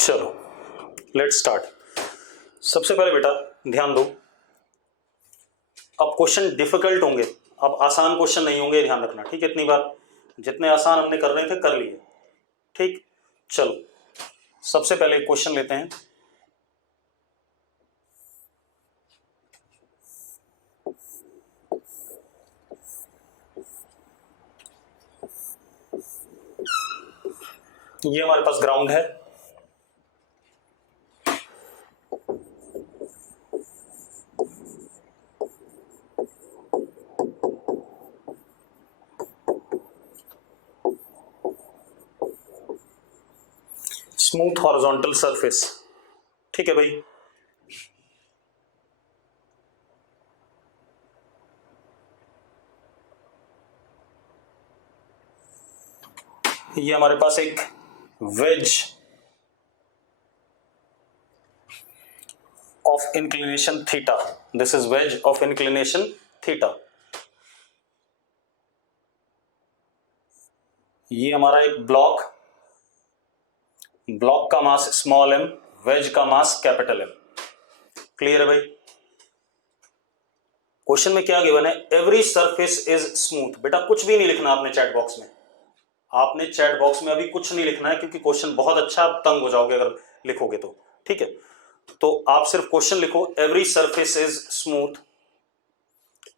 चलो let's start. सबसे पहले बेटा ध्यान दो, अब क्वेश्चन डिफिकल्ट होंगे, अब आसान क्वेश्चन नहीं होंगे, ध्यान रखना ठीक है। इतनी बात, जितने आसान हमने कर रहे थे कर लिए, ठीक। चलो सबसे पहले क्वेश्चन लेते हैं। ये हमारे पास ग्राउंड है, स्मूथ हॉरिजॉन्टल सरफेस, ठीक है भाई। ये हमारे पास एक ways of inclination theta, this is ways of inclination theta. ये हमारा एक ब्लॉक, ब्लॉक का मास स्मॉल एम, वेज का मास कैपिटल एम। क्लियर है भाई। क्वेश्चन में क्या गिवन है, एवरी सरफेस इज स्मूथ। बेटा कुछ भी नहीं लिखना आपने चैट बॉक्स में, आपने चैट बॉक्स में अभी कुछ नहीं लिखना है, क्योंकि क्वेश्चन बहुत अच्छा, आप तंग हो जाओगे अगर लिखोगे तो, ठीक है। तो आप सिर्फ क्वेश्चन लिखो, एवरी सरफेस इज स्मूथ,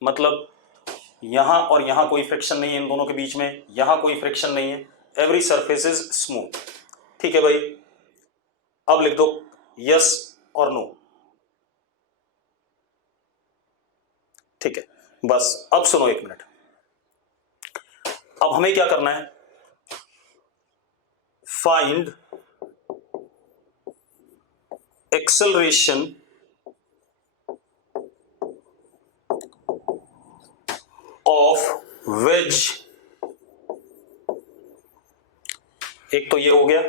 मतलब यहां और यहां कोई फ्रिक्शन नहीं है, इन दोनों के बीच में यहां कोई फ्रिक्शन नहीं है, एवरी सरफेस इज स्मूथ, ठीक है भाई। अब लिख दो यस और नो, ठीक है। बस अब सुनो एक मिनट, अब हमें क्या करना है, फाइंड एक्सेलरेशन ऑफ वेज। एक तो ये हो गया,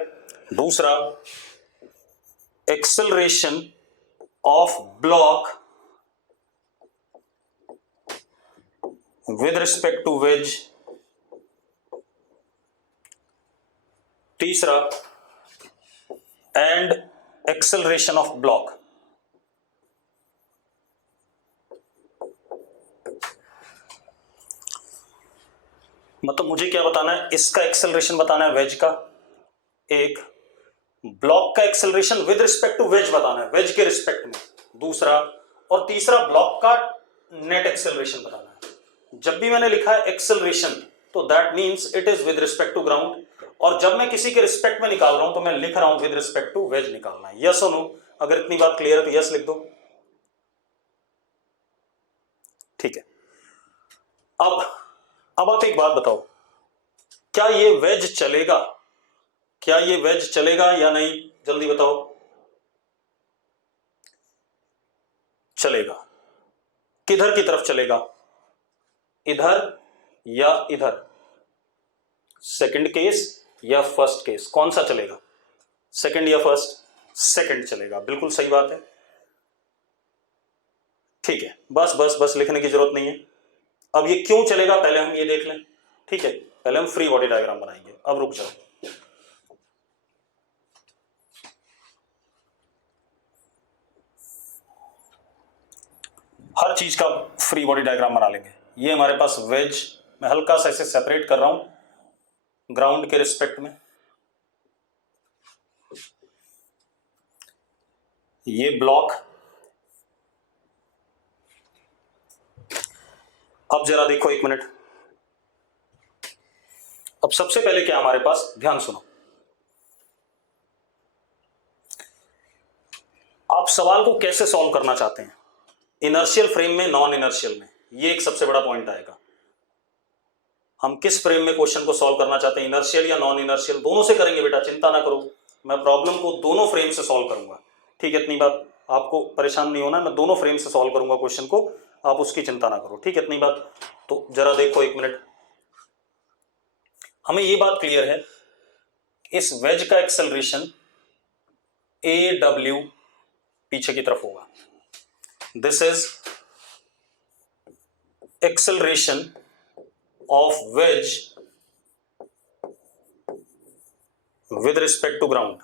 दूसरा acceleration of block with respect to wedge, तीसरा एंड एक्सेलरेशन ऑफ ब्लॉक। मतलब मुझे क्या बताना है, इसका एक्सेलरेशन बताना है वेज का, एक ब्लॉक का acceleration with respect to wedge बताना है, वेज के रिस्पेक्ट में दूसरा, और तीसरा ब्लॉक का नेट एक्सेलरेशन बताना है। जब भी मैंने लिखा है एक्सेलरेशन तो that means it is with respect to ground, और जब मैं किसी के रिस्पेक्ट में निकाल रहा हूं तो मैं लिख रहा हूं विद रिस्पेक्ट टू वेज निकालना है। यस और नो, अगर इतनी बात क्लियर है तो यस लिख दो, ठीक है। अब आप एक बात बताओ, क्या ये वेज चलेगा, क्या ये वेज चलेगा या नहीं, जल्दी बताओ। चलेगा, किधर की तरफ चलेगा, इधर या इधर, सेकंड केस या फर्स्ट केस, कौन सा चलेगा, सेकंड या फर्स्ट, सेकंड चलेगा, बिल्कुल सही बात है, ठीक है। बस बस बस लिखने की जरूरत नहीं है। अब ये क्यों चलेगा पहले हम ये देख लें, ठीक है। पहले हम फ्री बॉडी डायग्राम बनाएंगे, अब रुक जाओ। हर चीज का फ्री बॉडी डायग्राम बना लेंगे। ये हमारे पास वेज, मैं हल्का सा इसे सेपरेट कर रहा हूं ग्राउंड के रिस्पेक्ट में, ये ब्लॉक। अब जरा देखो एक मिनट, अब सबसे पहले क्या हमारे पास, ध्यान सुनो, आप सवाल को कैसे सॉल्व करना चाहते हैं, इनर्शियल फ्रेम में, नॉन इनर्शियल में, ये एक सबसे बड़ा पॉइंट आएगा। हम किस फ्रेम में क्वेश्चन को सॉल्व करना चाहते हैं, इनर्शियल या नॉन इनर्शियल, दोनों से करेंगे बेटा, चिंता ना करो, मैं प्रॉब्लम को दोनों फ्रेम से सॉल्व करूंगा, ठीक है। इतनी बात, आपको परेशान नहीं होना, मैं दोनों फ्रेम से सॉल्व करूंगा क्वेश्चन को, आप उसकी चिंता ना करो, ठीक है। इतनी बात, तो जरा देखो एक मिनट, हमें ये बात क्लियर है, इस वेज का एक्सेलरेशन ए डब्ल्यू पीछे की तरफ होगा, this is acceleration of wedge with respect to ground,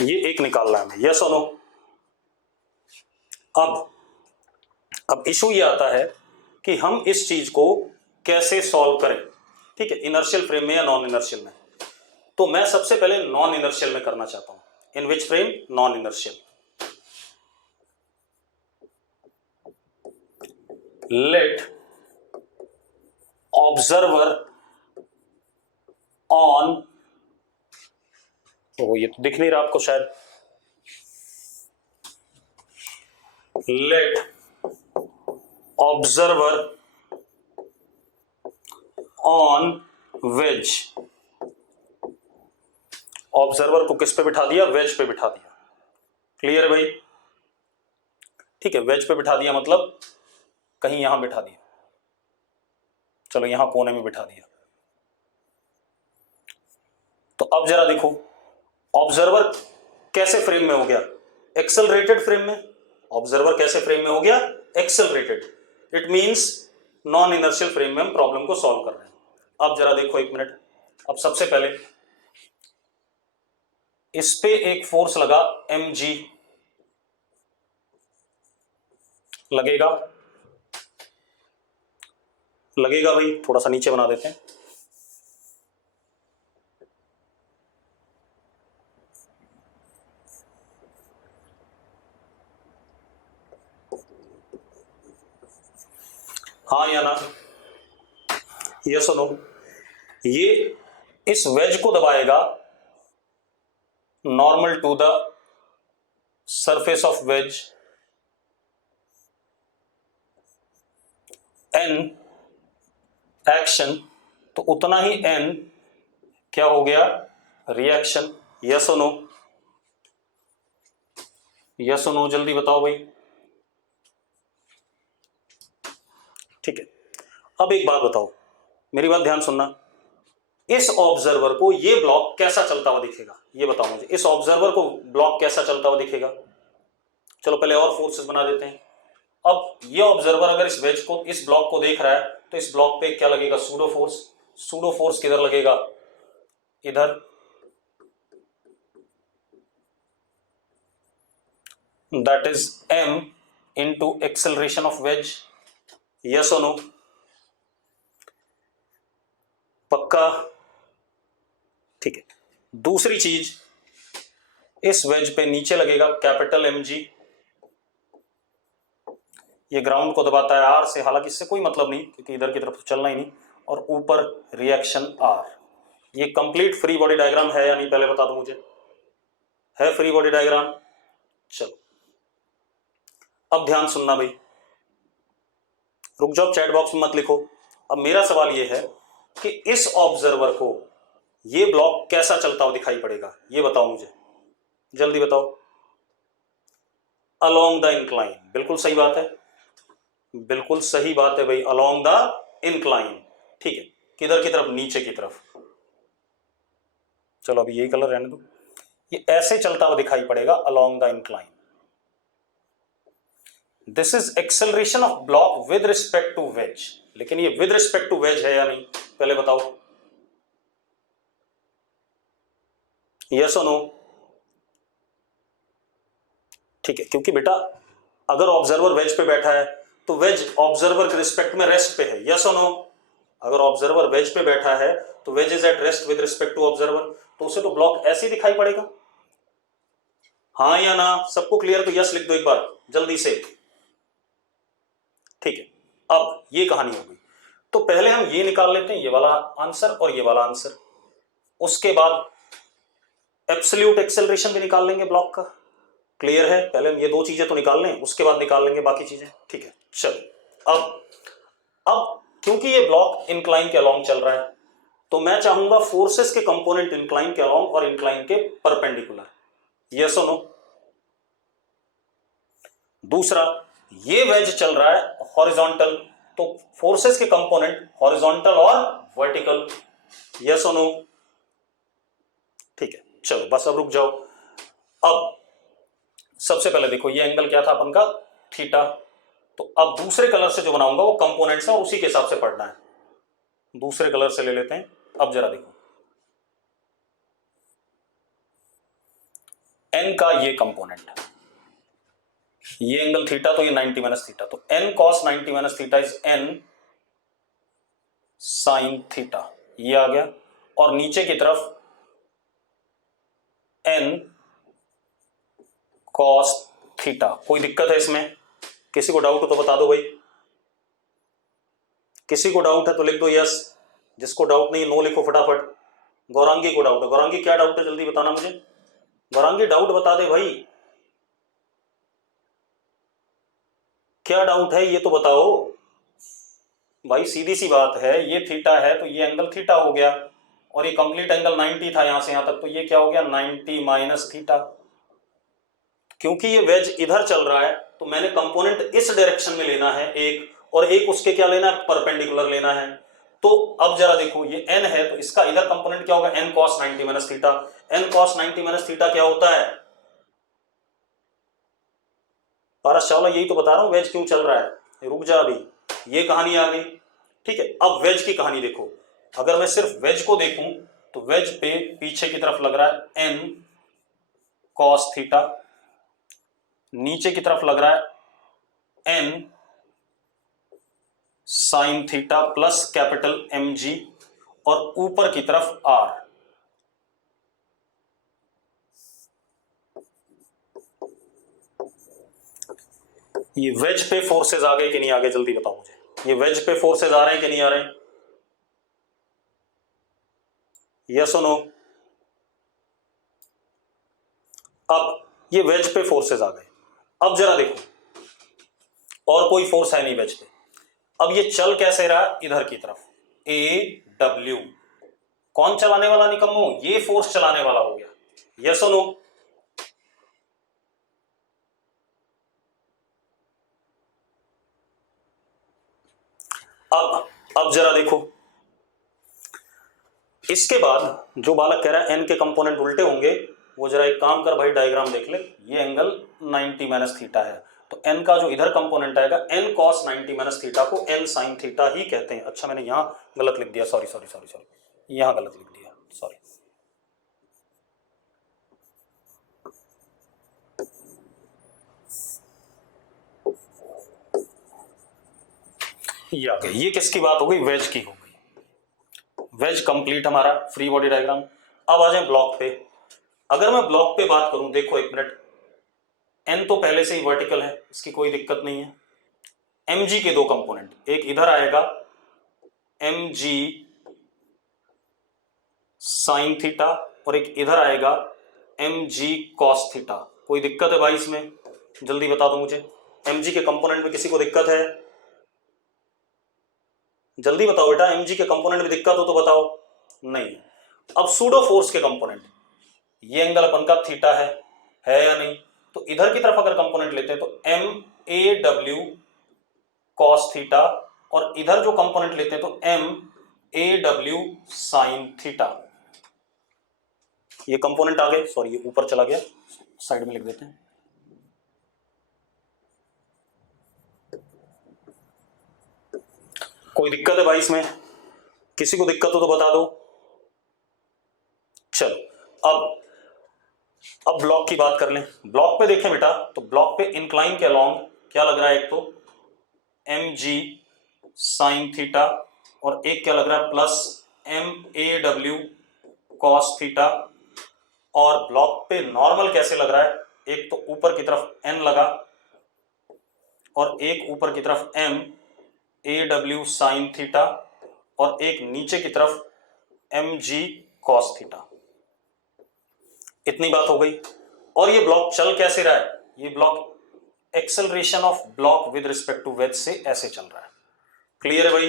ये एक निकालना है हमें, यस और नो। अब इशू ये आता है कि हम इस चीज को कैसे सॉल्व करें, ठीक है, इनर्शियल फ्रेम में या नॉन इनर्शियल में। तो मैं सबसे पहले नॉन इनर्शियल में करना चाहता हूं। In which frame? Non inertial. Let observer on, तो ये तो दिख नहीं रहा आपको शायद, let observer on wedge. Observer को किस पे बिठा दिया? वेज पे बिठा दिया। क्लियर है भाई? ठीक है, वेज पे बिठा दिया मतलब कहीं यहां बिठा दिया, चलो यहां कोने में बिठा दिया। तो अब जरा देखो ऑब्जर्वर कैसे फ्रेम में हो गया? एक्सेलरेटेड फ्रेम में। ऑब्जर्वर कैसे फ्रेम में हो गया? Accelerated. It means non inertial frame में हम प्रॉब्लम को सॉल्व कर रहे हैं। अब जरा देखो एक मिनट। अब सबसे पहले इस पे एक फोर्स लगा mg, लगेगा भाई, थोड़ा सा नीचे बना देते हैं। हाँ या ना? ये सुनो, ये इस वेज को दबाएगा normal to the surface of wedge, n action, तो उतना ही n क्या हो गया? रिएक्शन। यस और नो? यस और नो जल्दी बताओ भाई। ठीक है, अब एक बात बताओ, मेरी बात ध्यान सुनना। इस ऑब्जर्वर को ये ब्लॉक कैसा चलता हुआ दिखेगा? ये बताओ मुझे, इस ऑब्जर्वर को ब्लॉक कैसा चलता हुआ दिखेगा? चलो पहले और फोर्सेस बना देते हैं। अब ये ऑब्जर्वर अगर इस वेज को, इस ब्लॉक को देख रहा है, तो इस ब्लॉक पे क्या लगेगा? Pseudo force. सूडो फोर्स किधर लगेगा? इधर। That is m into acceleration of veg. Yes और नो? पक्का? ठीक है, दूसरी चीज, इस वेज पे नीचे लगेगा कैपिटल mg। ये ग्राउंड को दबाता है r से, हालांकि इससे कोई मतलब नहीं क्योंकि इधर की तरफ चलना ही नहीं। और ऊपर रिएक्शन r। ये कंप्लीट फ्री बॉडी डायग्राम है या नहीं पहले बता दो मुझे। है फ्री बॉडी डायग्राम? चलो अब ध्यान सुनना भाई, रुक जाओ, चैट बॉक्स में मत लिखो। अब मेरा सवाल यह है कि इस ऑब्जर्वर को ये ब्लॉक कैसा चलता हुआ दिखाई पड़ेगा? ये बताओ मुझे, जल्दी बताओ। Along the incline. बिल्कुल सही बात है, बिल्कुल सही बात है भाई, अलोंग द इंक्लाइन। ठीक है, किधर की तरफ? नीचे की तरफ। चलो अभी यही कलर रहने दो। ये ऐसे चलता हुआ दिखाई पड़ेगा along the incline. This is acceleration of block with respect to wedge. लेकिन ये विद रिस्पेक्ट टू वेज है या नहीं पहले बताओ। यस और नो? ठीक है, क्योंकि बेटा अगर ऑब्जर्वर वेज पे बैठा है तो वेज ऑब्जर्वर के रिस्पेक्ट में रेस्ट पे है। यस और नो? अगर ऑब्जर्वर वेज पे बैठा है तो wedge is at rest with respect to observer, तो उसे तो ब्लॉक ऐसे ही दिखाई पड़ेगा। हाँ या ना? सबको क्लियर? तो यस लिख दो एक बार जल्दी से। ठीक है, अब ये कहानी हो गई। तो पहले हम ये निकाल लेते हैं, ये वाला आंसर और ये वाला आंसर। उसके बाद एब्सोल्यूट एक्सेलरेशन भी निकाल लेंगे ब्लॉक का। क्लियर है? पहले हम ये दो चीजें तो निकाल लें, उसके बाद निकाल लेंगे बाकी चीजें। ठीक है, चलो अब क्योंकि ये ब्लॉक इंक्लाइन के अलोंग चल रहा है, तो मैं चाहूंगा फोर्सेस के कंपोनेंट इंक्लाइन के अलोंग और इंक्लाइन के परपेंडिकुलर। यस और नो? दूसरा, ये वेज चल रहा है हॉरिजॉन्टल, तो फोर्सेस के कंपोनेंट हॉरिजॉन्टल और वर्टिकल। यस और नो? ठीक है, चलो बस अब रुक जाओ। अब सबसे पहले देखो, ये एंगल क्या था अपन का? थीटा। तो अब दूसरे कलर से जो बनाऊंगा वो कंपोनेंट्स है और उसी के हिसाब से पढ़ना है। दूसरे कलर से ले लेते हैं। अब जरा देखो, एन का ये कंपोनेंट, ये एंगल थीटा, तो ये 90 माइनस थीटा, तो n cos 90 minus theta is n sine theta, ये आ गया। और नीचे की तरफ एन कॉस थीटा। कोई दिक्कत है इसमें? किसी को डाउट हो तो बता दो भाई, किसी को डाउट है तो लिख दो यस, जिसको डाउट नहीं नो लिखो फटाफट। गौरांगी को डाउट है, गौरांगी क्या डाउट है जल्दी बताना मुझे, गौरांगी डाउट बता दे भाई, क्या डाउट है ये तो बताओ भाई, सीधी सी बात है, ये थीटा है तो ये एंगल थीटा हो गया, और ये कंप्लीट एंगल 90 था यहां से यहां तक, तो ये क्या हो गया 90 माइनस थीटा। क्योंकि ये वेज इधर चल रहा है तो मैंने कंपोनेंट इस डायरेक्शन में लेना है एक, और एक उसके क्या लेना है, परपेंडिकुलर लेना है। तो अब जरा देखो ये n है तो इसका इधर कंपोनेंट क्या होगा, n cos 90 minus theta. n cos 90 minus theta क्या होता है पारस चावला, यही तो बता रहा हूं वेज क्यों चल रहा है, रुक जा अभी, ये कहानी आ गई। ठीक है, अब वेज की कहानी देखो, अगर मैं सिर्फ वेज को देखूं तो वेज पे पीछे की तरफ लग रहा है n cos थीटा, नीचे की तरफ लग रहा है n sine theta plus capital mg, और ऊपर की तरफ r। ये वेज पे फोर्सेस आ गए कि नहीं आ गए जल्दी बताओ मुझे, ये वेज पे फोर्सेस आ रहे हैं कि नहीं आ रहे हैं, यस और नो। अब ये वेज पे फोर्सेस आ गए, अब जरा देखो और कोई फोर्स है नहीं वेज पे। अब ये चल कैसे रहा, इधर की तरफ ए डब्ल्यू, कौन चलाने वाला निकम्मो, ये फोर्स चलाने वाला हो गया, यस और नो। अब जरा देखो, इसके बाद जो बालक कह रहा है एन के कंपोनेंट उल्टे होंगे, वो जरा एक काम कर भाई डायग्राम देख ले, ये एंगल 90 माइनस थीटा है, तो एन का जो इधर कंपोनेंट आएगा एन कॉस 90 माइनस थीटा को एन साइन थीटा ही कहते हैं। अच्छा मैंने यहां गलत लिख दिया, सॉरी सॉरी सॉरी सॉरी, यहां गलत लिख दिया, सॉरी। ये आ गई, ये किसकी बात हो गई, वेज की हो गई, वेज कंप्लीट हमारा फ्री बॉडी डायग्राम। अब आ जाए ब्लॉक पे, अगर मैं ब्लॉक पे बात करूं, देखो एक मिनट, एन तो पहले से ही वर्टिकल है, इसकी कोई दिक्कत नहीं है। mg के दो कंपोनेंट, एक इधर आएगा mg साइन थीटा, और एक इधर आएगा mg कॉस थीटा। कोई दिक्कत है भाई इसमें, जल्दी बता दो मुझे, mg के कंपोनेंट में किसी को दिक्कत है, जल्दी बताओ बेटा, mg के कंपोनेंट में दिक्कत हो तो बताओ, नहीं। अब सूडो फोर्स के कंपोनेंट, ये एंगल अपन का थीटा है या नहीं, तो इधर की तरफ अगर कंपोनेंट लेते हैं तो एम ए डब्ल्यू कॉस थीटा, और इधर जो कंपोनेंट लेते हैं तो एम ए डब्ल्यू साइन थीटा। ये कंपोनेंट आ गए, सॉरी ये ऊपर चला गया, साइड में लिख देते हैं। कोई दिक्कत है भाई इसमें, किसी को दिक्कत हो तो बता दो। चलो अब ब्लॉक की बात कर लें। ब्लॉक पे देखें बेटा, तो ब्लॉक पे इंक्लाइन के अलोंग क्या लग रहा है, एक तो एम जी साइन थीटा, और एक क्या लग रहा है प्लस एम ए डब्ल्यू कॉस थीटा। और ब्लॉक पे नॉर्मल कैसे लग रहा है, एक तो ऊपर की तरफ एन लगा, और एक ऊपर की तरफ एम ए डब्ल्यू साइन थीटा, और एक नीचे की तरफ एम जी कॉस थीटा। इतनी बात हो गई। और ये ब्लॉक चल कैसे रहा है, ये block acceleration of block with respect to wedge से ऐसे चल रहा है। क्लियर है भाई,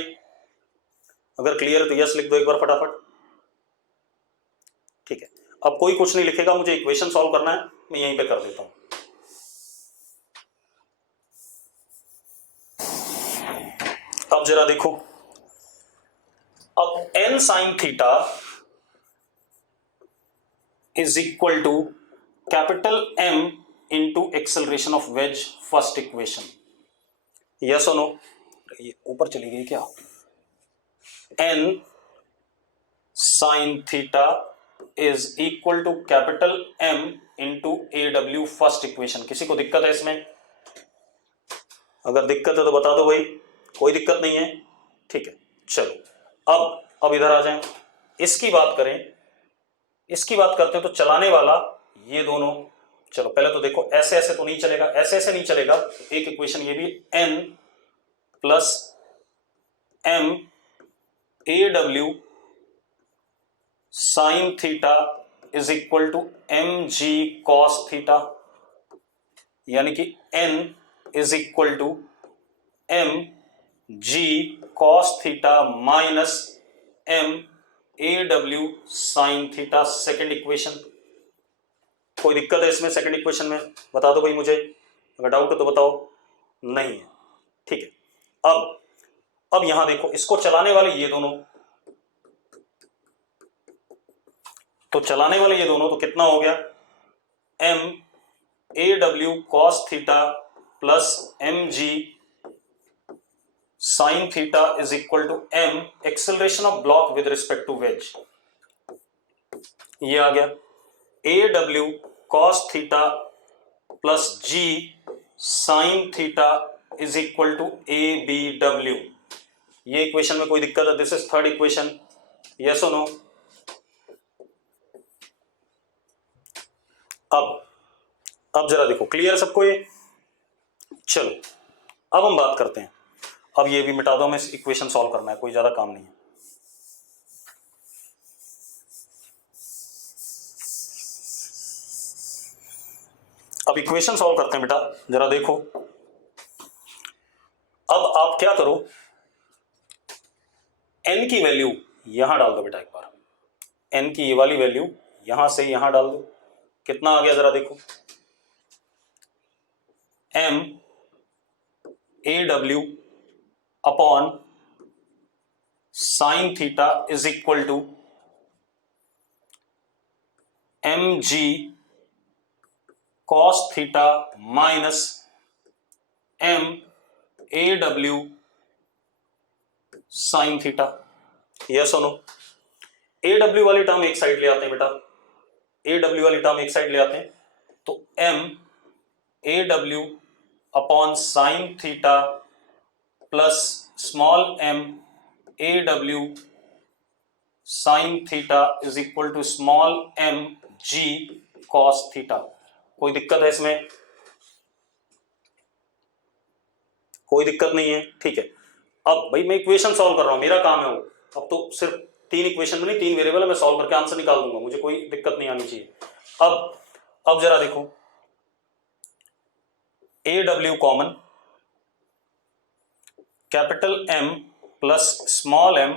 अगर क्लियर है तो यस लिख दो एक बार फटाफट। ठीक है, अब कोई कुछ नहीं लिखेगा, मुझे इक्वेशन सॉल्व करना है, मैं यहीं पे कर देता हूं। अब जरा देखो, अब n sine theta is equal to capital M into acceleration of wedge, first equation, yes और नो। ये ऊपर चली गई क्या, n sine theta is equal to capital M into a डब्ल्यू फर्स्ट इक्वेशन। किसी को दिक्कत है इसमें? अगर दिक्कत है तो बता दो भाई। कोई दिक्कत नहीं है, ठीक है। चलो अब इधर आ जाएं। इसकी बात करें, इसकी बात करते हैं तो चलाने वाला ये दोनों, चलो पहले तो देखो ऐसे ऐसे तो नहीं चलेगा, ऐसे ऐसे नहीं चलेगा। एक इक्वेशन ये भी, n प्लस m ए डब्ल्यू sine theta is equal to m ji cos theta, यानी कि n is equal to m ji cos theta minus m a डब्ल्यू साइन थीटा, सेकेंड इक्वेशन। कोई दिक्कत है इसमें सेकेंड इक्वेशन में? बता दो भाई मुझे, अगर डाउट है तो बताओ। नहीं है, ठीक है। अब यहां देखो, इसको चलाने वाले ये दोनों, तो चलाने वाले ये दोनों, तो कितना हो गया? एम ए डब्ल्यू cos theta plus M G sine theta is equal to M acceleration of block with respect to veg. ये आ गया ए डब्ल्यू cos theta plus G sine theta is equal to A B W. ये equation में कोई दिक्कत है? This is third equation, yes और नो? अब जरा देखो, क्लियर सबको ये? चलो अब हम बात करते हैं। अब ये भी मिटा दो, हमें इक्वेशन सॉल्व करना है, कोई ज्यादा काम नहीं है। अब इक्वेशन सॉल्व करते हैं बेटा, जरा देखो। अब आप क्या करो, n की वैल्यू यहां डाल दो बेटा एक बार। n की ये वाली वैल्यू यहां से यहां डाल दो। कितना आ गया जरा देखो? m a W upon sine theta is equal to m ji cos theta minus M a डब्ल्यू साइन थीटा, यस और नो? ए डब्ल्यू वाली टर्म एक साइड ले आते हैं बेटा, ए डब्ल्यू वाली टर्म एक साइड ले आते हैं, तो m a W upon sine theta plus small M a डब्ल्यू sine theta is equal to small M ji cos theta. कोई दिक्कत है इसमें? कोई दिक्कत नहीं है, ठीक है। अब भाई मैं इक्वेशन सॉल्व कर रहा हूं, मेरा काम है वो। अब तो सिर्फ तीन इक्वेशन में नहीं, तीन वेरिएबल है, मैं सॉल्व करके आंसर निकाल दूंगा, मुझे कोई दिक्कत नहीं आनी चाहिए। अब जरा देखो, ए डब्ल्यू common, capital M plus small M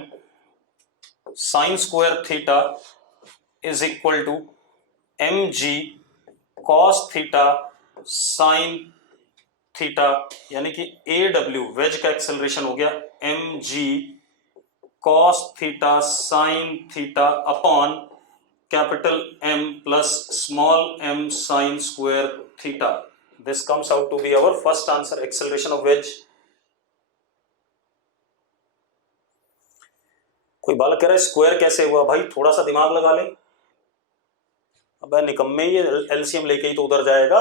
sine square theta is equal to m ji cos theta sine theta, यानी कि ए डब्ल्यू वेज का एक्सेलरेशन हो गया M G cos theta sine theta upon capital M plus small M sine square theta. This comes out to be our first answer, acceleration of wedge. कोई बालक कह रहा है स्क्वायर कैसे हुआ? भाई थोड़ा सा दिमाग लगा ले। अब निकम्मे, ये एलसीएम लेके ही तो उधर जाएगा,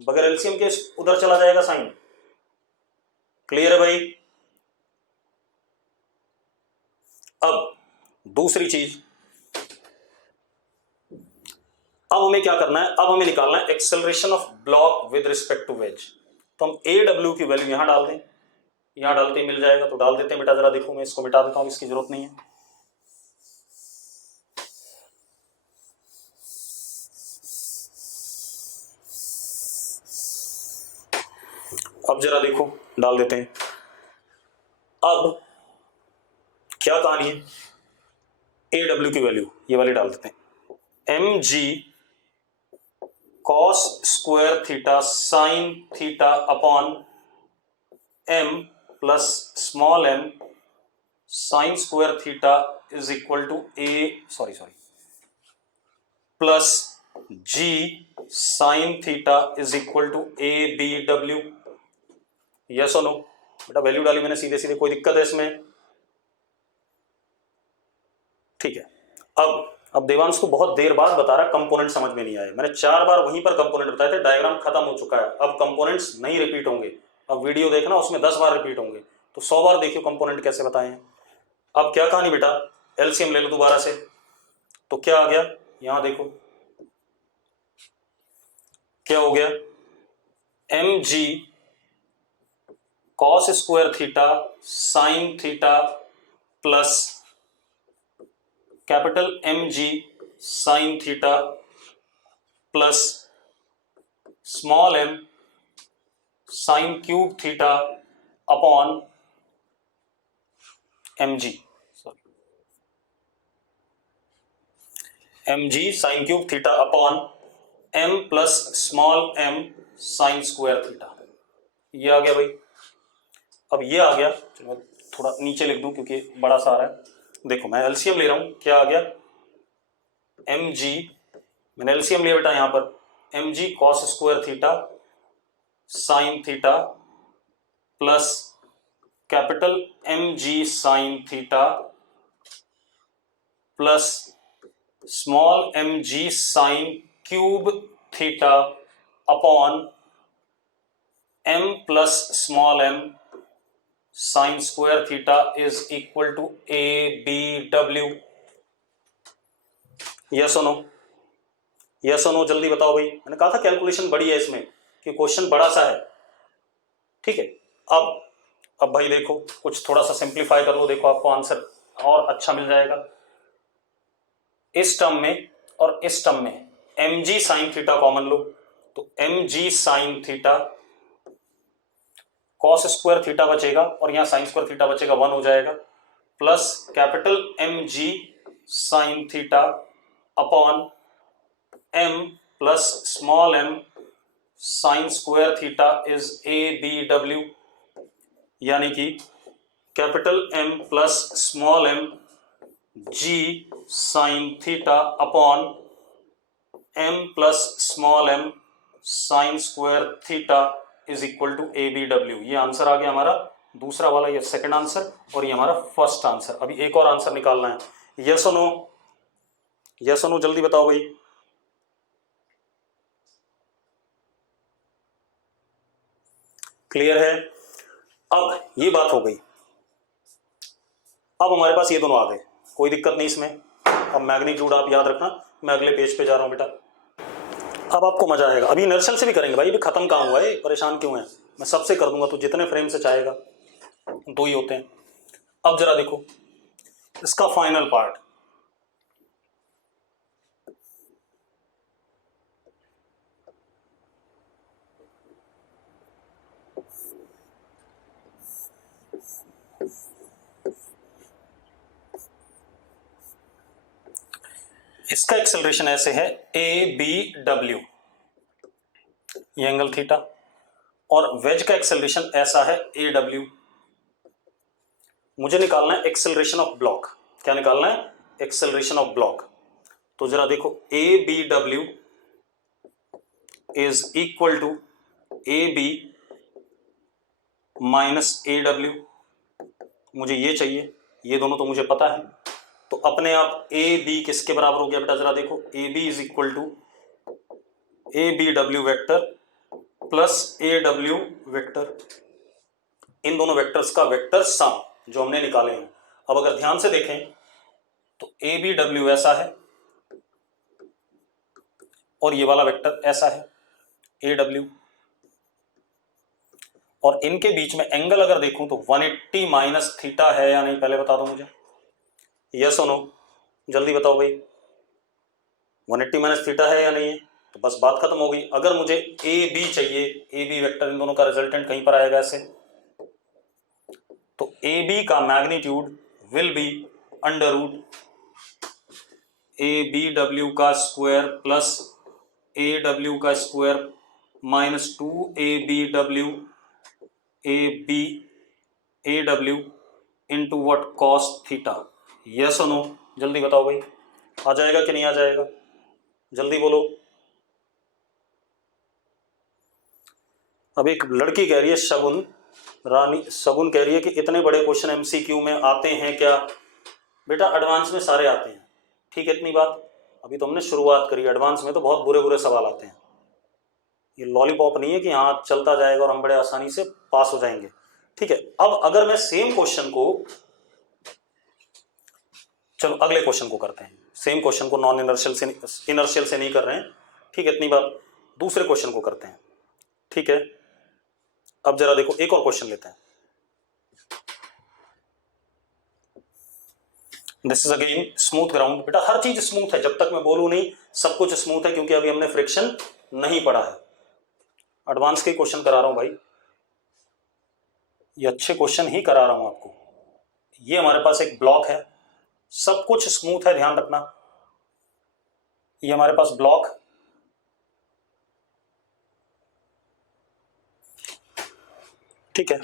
बगैर एलसीएम के उधर चला जाएगा साइन। क्लियर है भाई? अब दूसरी चीज, अब हमें क्या करना है? अब हमें निकालना है acceleration of block with respect to wedge. तो हम ए डब्ल्यू की वैल्यू यहां डाल दें, यहां डालते ही मिल जाएगा, तो डाल देते हैं बेटा। जरा देखो, मैं इसको मिटा देता हूं, इसकी जरूरत नहीं है। अब जरा देखो, डाल देते हैं। अब क्या कहानी है? ए डब्ल्यू की वैल्यू ये वाली डाल देते हैं, M ji cos square theta sine theta upon M plus small M sine square theta is equal to plus G sine theta is equal to A B W. Yes और no? बेटा value डाली मैंने सीधे सीधे, कोई दिक्कत है इसमें? ठीक है। अब अब देवांश तो बहुत देर बाद बता रहा है कंपोनेंट समझ में नहीं आए, मैंने 4 बार वहीं पर कंपोनेंट बताए थे, डायग्राम खत्म हो चुका है, अब कंपोनेंट्स नहीं रिपीट होंगे, अब वीडियो देखना उसमें 10 बार रिपीट होंगे, तो 100 बार देखियो कंपोनेंट कैसे बताए हैं। अब क्या कहानी बेटा, एलसीएम ले लो दोबारा से, तो क्या आ गया यहां देखो, क्या हो गया, M G cos square theta sine theta plus capital M G sine theta plus small M sine cube theta upon M G, M G sine cube theta upon M plus small M sine square theta, ये आ गया भाई। अब ये आ गया, चलो थोड़ा नीचे लिख दूं क्योंकि बड़ा सा आ रहा है, देखो मैं एलसीएम ले रहा हूं, क्या आ गया, एम जी, मैंने एलसीएम लिया बेटा यहां पर, M ji cos square theta sine theta plus capital M G sine theta plus small M G sine cube theta upon M plus small M sine square theta is equal to A B W. Yes और no, yes और no जल्दी बताओ भाई, मैंने कहा था calculation बड़ी है इसमें कि क्वेश्चन बड़ा सा है, ठीक है। अब भाई देखो कुछ थोड़ा सा सिंप्लीफाई कर लो, देखो आपको आंसर और अच्छा मिल जाएगा। इस टर्म में और इस टर्म में M G sine theta common लो, तो M G sine theta cos square theta बचेगा और यहां साइन स्क्वायर थीटा बचेगा, 1 हो जाएगा, plus capital M G sine theta upon M plus small M sine square theta is A B W, यानी कि capital M plus small M G sine theta upon M plus small M sine square theta is equal to A B W. ये answer आ गया हमारा दूसरा वाला, ये second answer और ये हमारा फर्स्ट आंसर। अभी एक और आंसर निकालना है, यस और नो, यस और नो जल्दी बताओ भाई। क्लियर है? अब ये बात हो गई, अब हमारे पास ये दोनों आ गए, कोई दिक्कत नहीं इसमें। अब मैग्नीट्यूड आप याद रखना, मैं अगले पेज पे जा रहा हूं बेटा, अब आपको मजा आएगा। अभी इनर्शियल से भी करेंगे भाई, अभी खत्म काम हुआ है, परेशान क्यों है, मैं सबसे कर दूंगा, तो जितने फ्रेम से चाहेगा, 2 ही होते हैं। अब जरा देखो इसका फाइनल पार्ट, इसका एक्सेलरेशन ऐसे है ए बी डब्ल्यू, ये एंगल थीटा, और वेज का एक्सेलरेशन ऐसा है ए डब्ल्यू। मुझे निकालना है एक्सेलरेशन ऑफ ब्लॉक, क्या निकालना है, एक्सेलरेशन ऑफ ब्लॉक। तो जरा देखो A B W is equal to A B minus A W, मुझे ये चाहिए, ये दोनों तो मुझे पता है, तो अपने आप ए बी किसके बराबर हो गया बेटा, जरा देखो A B is equal to A B W vector plus A W vector, इन दोनों वेक्टर्स का वेक्टर सम जो हमने निकाले हैं। अब अगर ध्यान से देखें तो ए बी डब्ल्यू ऐसा है और ये वाला वेक्टर ऐसा है ए डब्ल्यू, और इनके बीच में एंगल अगर देखूं तो 180 माइनस थीटा है या नहीं, पहले बता दो मुझे, यस और नो जल्दी बताओ भाई, 180 माइनस थीटा है या नहीं है, तो बस बात खत्म हो गई। अगर मुझे ए बी चाहिए, ए बी वेक्टर इन दोनों का रिजल्टेंट कहीं पर आएगा ऐसे, तो ए बी का magnitude will be under root A B W का स्क्वायर प्लस ए डब्ल्यू का square minus 2 A B W A B A W into what cos theta, yes और नो जल्दी बताओ भाई, आ जाएगा कि नहीं आ जाएगा, जल्दी बोलो। अब एक लड़की कह रही है, शगुन रानी शगुन कह रही है कि इतने बड़े क्वेश्चन एमसीक्यू में आते हैं क्या? बेटा एडवांस में सारे आते हैं, ठीक है, इतनी बात। अभी तो हमने शुरुआत करी, एडवांस में तो बहुत बुरे बुरे सवाल आते हैं। ये लॉलीपॉप नहीं है कि हाँ चलता जाएगा और हम बड़े आसानी से पास हो जाएंगे। ठीक है, अब अगर मैं सेम क्वेश्चन को, चलो अगले क्वेश्चन को करते हैं। सेम क्वेश्चन को नॉन इनर्शियल से नहीं कर रहे हैं। ठीक है, इतनी बात। दूसरे क्वेश्चन को करते हैं। ठीक है, अब जरा देखो एक और क्वेश्चन लेते हैं। This is again smooth ground. बेटा हर चीज स्मूथ है, जब तक मैं बोलूं नहीं सब कुछ स्मूथ है, क्योंकि अभी हमने फ्रिक्शन नहीं पढ़ा है। एडवांस के क्वेश्चन करा रहा हूं भाई, ये अच्छे क्वेश्चन ही करा रहा हूं आपको। ये हमारे पास एक ब्लॉक है, सब कुछ स्मूथ है, ध्यान रखना। ये हमारे पास ब्लॉक, ठीक है।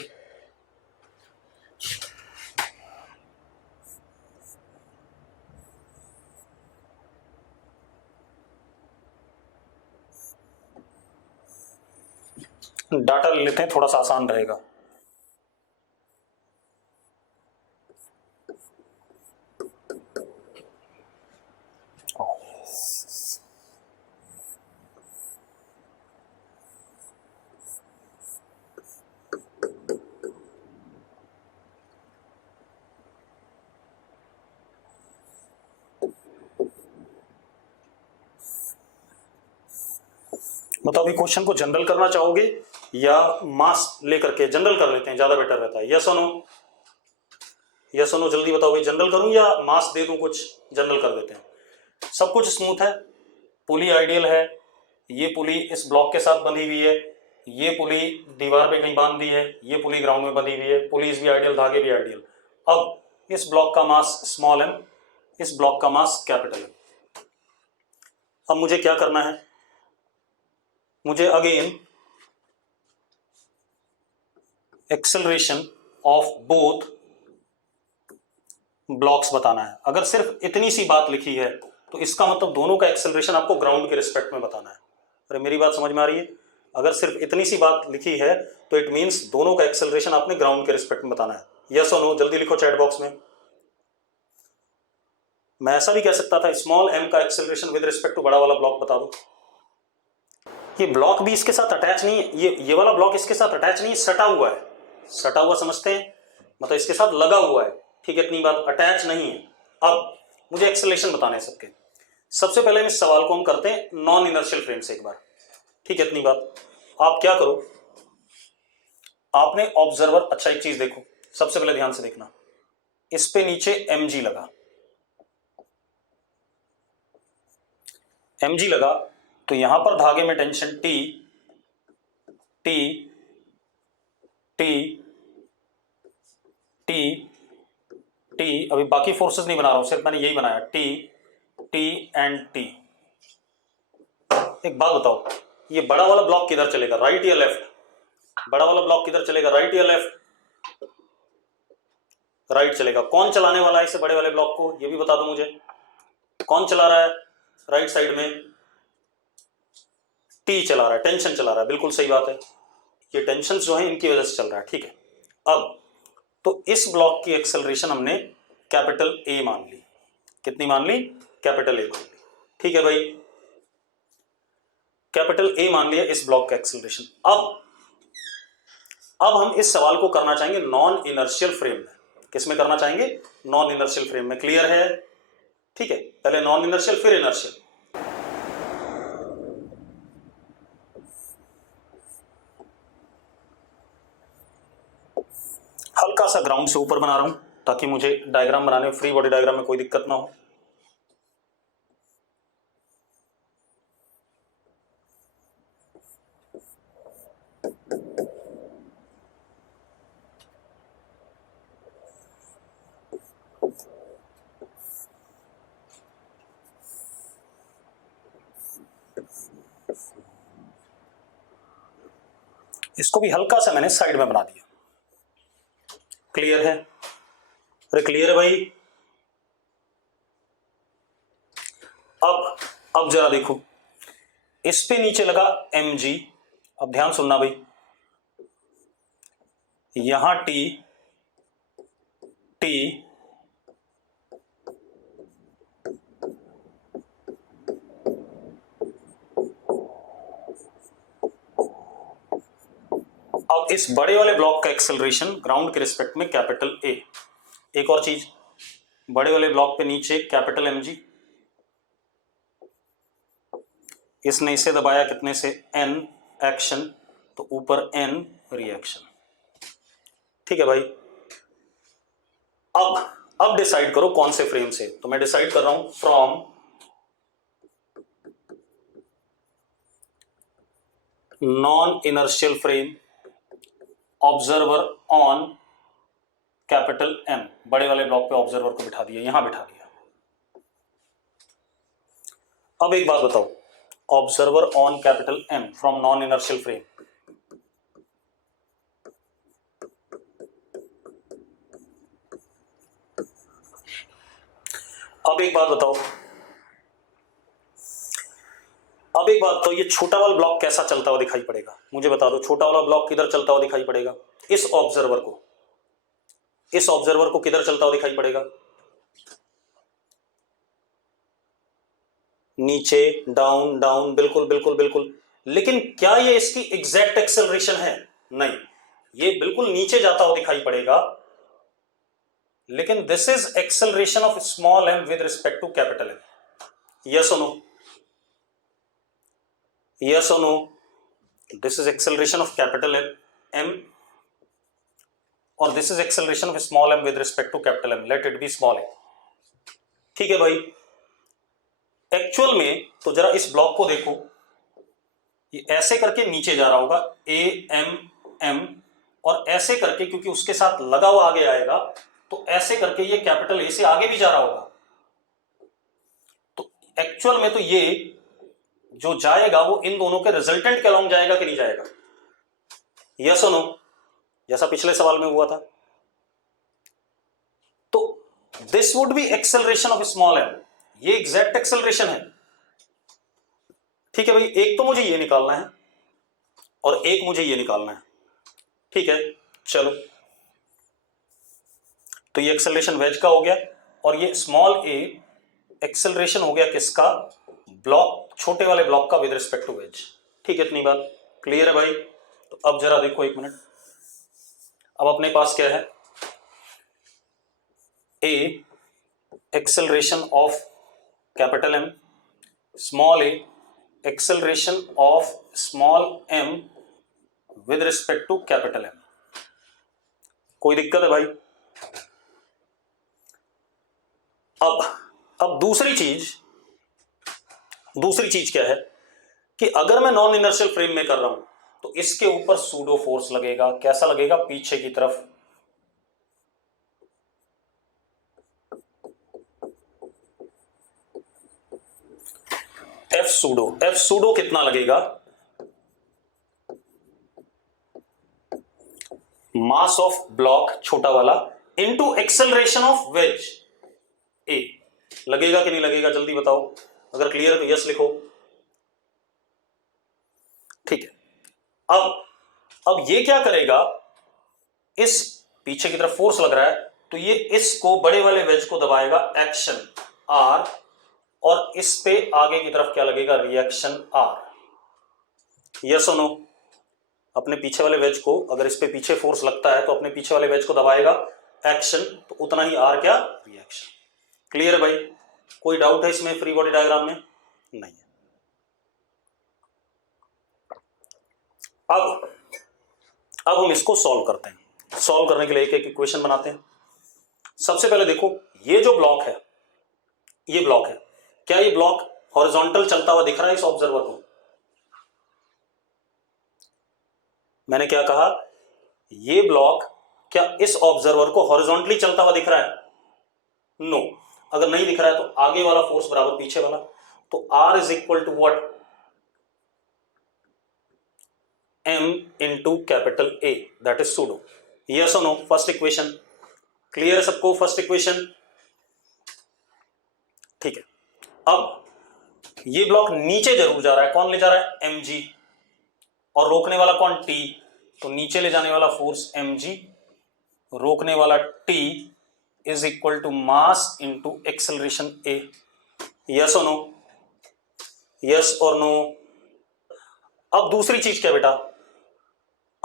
डाटा ले लेते हैं, थोड़ा सा आसान रहेगा। मतलब अभी क्वेश्चन को जनरल करना चाहोगे या मास लेकर के? जनरल कर लेते हैं, ज्यादा बेटर रहता है। यस और नो, यस और नो, जल्दी बताओ भाई, जनरल करूं या मास दे दूं कुछ? जनरल कर देते हैं। सब कुछ स्मूथ है, पुली आइडियल है, ये पुली इस ब्लॉक के साथ बंधी हुई है, ये पुली दीवार पे कहीं बांध दी है, ये पुली ग्राउंड में बंधी हुई है, पुलीज भी आइडियल, धागे भी आइडियल। अब इस ब्लॉक का मास स्मॉल एम, इस ब्लॉक का मास कैपिटल एम। अब मुझे क्या करना है? मुझे again acceleration of both blocks बताना है। अगर सिर्फ इतनी सी बात लिखी है तो इसका मतलब दोनों का एक्सेलरेशन आपको ग्राउंड के रिस्पेक्ट में बताना है। अरे मेरी बात समझ में आ रही है? अगर सिर्फ इतनी सी बात लिखी है तो इट मींस दोनों का एक्सेलरेशन आपने ग्राउंड के रिस्पेक्ट में बताना है। यस और नो, जल्दी लिखो चैट बॉक्स में। मैं ऐसा भी कह सकता था स्मॉल एम का एक्सेलरेशन विद रिस्पेक्ट टू बड़ा वाला ब्लॉक बता दो। ये ब्लॉक भी इसके साथ अटैच नहीं है, ये वाला ब्लॉक इसके साथ अटैच नहीं है, सटा हुआ है। सटा हुआ समझते हैं, मतलब इसके साथ लगा हुआ है। ठीक है, इतनी बात, अटैच नहीं है। अब मुझे एक्सेलरेशन बताने हैं सबके। सबसे पहले इस सवाल को हम करते हैं नॉन इनर्शियल फ्रेम से एक बार। ठीक है, इतनी बात। आप क्या करो, आपने ऑब्जर्वर, अच्छा एक चीज देखो, सबसे पहले ध्यान से देखना, इस पे नीचे mg लगा, mg लगा तो यहां पर धागे में tension T, T, T, T, T, अभी बाकी फोर्सेस नहीं बना रहा हूं, सिर्फ मैंने यही बनाया, T, T एंड T। एक बात बताओ, ये बड़ा वाला ब्लॉक किधर चलेगा, राइट या लेफ्ट? बड़ा वाला ब्लॉक किधर चलेगा, राइट या लेफ्ट? राइट चलेगा। कौन चलाने वाला है इसे बड़े वाले ब्लॉक को, ये भी बता दो मुझे। कौन चला रहा है राइट साइड में? टी चला रहा है, टेंशन चला रहा है, बिल्कुल सही बात है। ये टेंशन जो है इनकी वजह से चल रहा है। ठीक है, अब तो इस ब्लॉक की एक्सेलरेशन हमने कैपिटल ए मान ली। कितनी मान ली? कैपिटल ए मान ली। ठीक है भाई, कैपिटल ए मान लिया इस ब्लॉक का एक्सेलरेशन। अब हम इस सवाल को करना चाहेंगे नॉन इनर्शियल फ्रेम में। किस में करना चाहेंगे? नॉन इनर्शियल फ्रेम में। क्लियर है? ठीक है, पहले नॉन इनर्शियल फिर इनर्शियल। हल्का सा ग्राउंड से ऊपर बना रहा हूं ताकि मुझे डायग्राम बनाने में, फ्री बॉडी डायग्राम में कोई दिक्कत ना हो। इसको भी हल्का सा मैंने साइड में बना दिया। क्लियर है? अरे क्लियर है भाई? अब जरा देखो, इस पे नीचे लगा mg। अब ध्यान सुनना भाई, यहां T, T, अब इस बड़े वाले ब्लॉक का एक्सेलरेशन ग्राउंड के रिस्पेक्ट में कैपिटल ए। एक और चीज, बड़े वाले ब्लॉक पे नीचे कैपिटल एम जी, इसने इसे दबाया कितने से, एन एक्शन, तो ऊपर एन रिएक्शन। ठीक है भाई। अब डिसाइड करो कौन से फ्रेम से। तो मैं डिसाइड कर रहा हूं from non inertial frame observer on capital M. बड़े वाले ब्लॉक पे ऑब्जर्वर को बिठा दिया, यहां बिठा दिया। अब एक बात बताओ, observer on capital am from non inertial frame, अब एक बात बताओ, ये छोटा वाला ब्लॉक कैसा चलता हुआ दिखाई पड़ेगा? मुझे बता दो, छोटा वाला ब्लॉक किधर चलता हुआ दिखाई पड़ेगा? इस ऑब्जर्वर को किधर चलता हुआ दिखाई पड़ेगा? नीचे, डाउन डाउन, बिल्कुल बिल्कुल बिल्कुल। लेकिन क्या ये इसकी एग्जैक्ट एक्सेलरेशन है? नहीं, ये बिल्कुल नीचे जाता हुआ दिखाई पड़ेगा, लेकिन this is acceleration of small M with respect to capital M. Yes और no? Yes or no? This is acceleration of capital M और this is acceleration of small m with respect to capital M. Let it be small a. ठीक है भाई। Actual में तो जरा इस block को देखो, ये ऐसे करके नीचे जा रहा होगा A M M, और ऐसे करके क्योंकि उसके साथ लगा हुआ आगे आएगा, तो ऐसे करके ये कैपिटल ए से आगे भी जा रहा होगा। तो एक्चुअल में तो ये जो जाएगा वो इन दोनों के रिजल्टेंट के अलॉन्ग जाएगा कि नहीं जाएगा? यस और नो? जैसा पिछले सवाल में हुआ था। तो this would be acceleration of small M, ये एग्जैक्ट एक्सेलरेशन है। ठीक है भाई, एक तो मुझे ये निकालना है और एक मुझे ये निकालना है। ठीक है, चलो। तो ये एक्सेलरेशन वेज का हो गया और ये स्मॉल ए एक्सेलरेशन हो गया किसका? ब्लॉक, छोटे वाले ब्लॉक का विद रिस्पेक्ट टू वेज। ठीक है, इतनी बात क्लियर है भाई? तो अब जरा देखो, एक मिनट। अब अपने पास क्या है? A acceleration of capital M, small A acceleration of small M with respect to capital M. कोई दिक्कत है भाई? अब दूसरी चीज क्या है कि अगर मैं नॉन इनर्शियल फ्रेम में कर रहा हूं तो इसके ऊपर सूडो फोर्स लगेगा। कैसा लगेगा? पीछे की तरफ। एफ सूडो कितना लगेगा? मास ऑफ ब्लॉक छोटा वाला इनटू एक्सेलरेशन ऑफ वेज ए। लगेगा कि नहीं लगेगा? जल्दी बताओ। अगर क्लियर है तो यस लिखो। ठीक है। अब ये क्या करेगा? इस पीछे की तरफ फोर्स लग रहा है तो ये इसको, बड़े वाले वेज को दबाएगा, एक्शन आर, और इस पे आगे की तरफ क्या लगेगा? Reaction R. यस और नो? अपने पीछे वाले वेज को, अगर इस पे पीछे फोर्स लगता है तो अपने पीछे वाले वेज को दबाएगा एक्शन, तो उतना ही आर क्या? रिएक्शन। क्लियर है भाई? कोई डाउट है इसमें फ्री बॉडी डायग्राम में? नहीं है। अब हम इसको सॉल्व करते हैं। सॉल्व करने के लिए एक एक इक्वेशन बनाते हैं। सबसे पहले देखो, ये जो ब्लॉक है, ये ब्लॉक है, क्या ये ब्लॉक हॉरिजॉन्टल चलता हुआ दिख रहा है इस ऑब्जर्वर को? मैंने क्या कहा? ये ब्लॉक क्या इस ऑब्जर्वर को हॉरिजॉन्टली चलता हुआ दिख रहा है? नो। अगर नहीं दिख रहा है तो आगे वाला फोर्स बराबर पीछे वाला, तो R is equal to what? M into capital A, that is pseudo. Yes और नो? फर्स्ट इक्वेशन क्लियर है सबको? फर्स्ट इक्वेशन ठीक है। अब ये ब्लॉक नीचे जरूर जा रहा है, कौन ले जा रहा है? mg, और रोकने वाला कौन? T। तो नीचे ले जाने वाला फोर्स mg, रोकने वाला T is equal to mass into acceleration A। Yes और नो? यस और नो? अब दूसरी चीज क्या बेटा?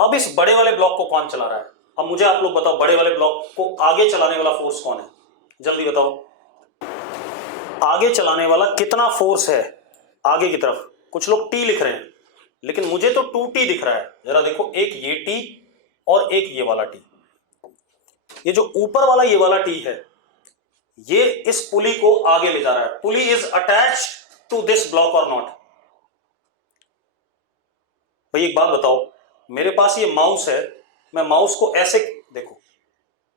अब इस बड़े वाले ब्लॉक को कौन चला रहा है? अब मुझे आप लोग बताओ, बड़े वाले ब्लॉक को आगे चलाने वाला फोर्स कौन है? जल्दी बताओ, आगे चलाने वाला कितना फोर्स है आगे की तरफ? कुछ लोग टी लिख रहे हैं, लेकिन मुझे तो 2t दिख रहा है। जरा देखो, एक ये टी और एक ये वाला टी। ये जो ऊपर वाला ये वाला टी है, ये इस पुली को आगे ले जा रहा है। Pulley is attached to this block और नॉट? भाई एक बात बताओ, मेरे पास ये माउस है, मैं माउस को ऐसे देखो,